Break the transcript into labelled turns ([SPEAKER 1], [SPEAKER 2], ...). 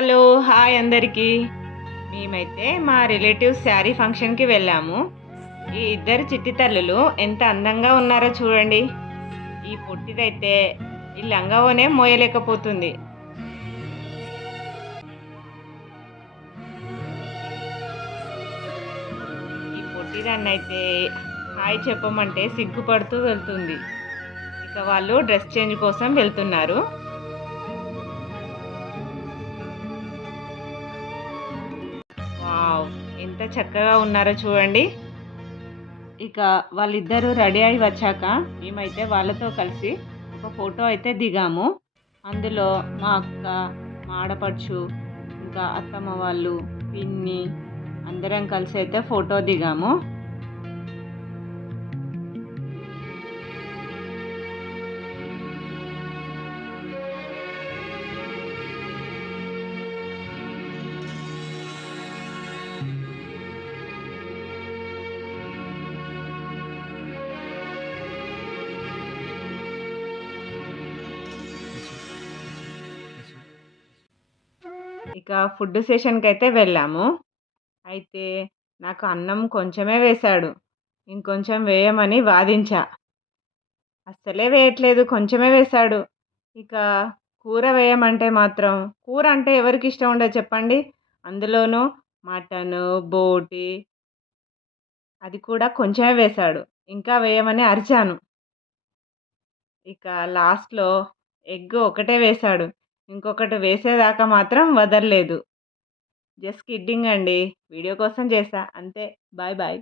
[SPEAKER 1] Hello hi అందరికీ. మేమైతే మా రిలేటివ్స్ శారీ ఫంక్షన్కి వెళ్ళాము. ఈ ఇద్దరు చిట్టి తల్లులు ఎంత అందంగా ఉన్నారో చూడండి. ఈ పొట్టిదైతే ఈ లంగావోనే మోయలేకపోతుంది. ఈ పొట్టిదాన్ని అయితే హాయ్ చెప్పమంటే సిగ్గుపడుతూ వెళ్తుంది. ఇక వాళ్ళు డ్రెస్ చేంజ్ కోసం వెళ్తున్నారు. ఎంత చక్కగా ఉన్నారో చూడండి. ఇక వాళ్ళిద్దరూ రెడీ అయి వచ్చాక మేమైతే వాళ్ళతో కలిసి ఒక ఫోటో అయితే దిగాము. అందులో మా అక్క మా ఆడపడుచు ఇంకా అత్తమ్మ వాళ్ళు పిన్ని అందరం కలిసి అయితే ఫోటో దిగాము. ఇక ఫుడ్ సెషన్కి అయితే వెళ్ళాము. అయితే నాకు అన్నం కొంచెమే వేశాడు. ఇంకొంచెం వేయమని వాదించా. అస్సలే వేయట్లేదు కొంచెమే వేశాడు. ఇక కూర వేయమంటే మాత్రం కూర అంటే ఎవరికి ఇష్టం ఉండదు చెప్పండి? అందులోనూ మటను బోటి అది కూడా కొంచెమే వేశాడు. ఇంకా వేయమని అరిచాను. ఇక లాస్ట్లో ఎగ్ ఒకటే వేశాడు. ఇంకొకటి వేసేదాకా మాత్రం వదలలేదు. జస్ట్ కిడ్డింగ్ అండి. వీడియో కోసం చేసా అంతే. Bye bye.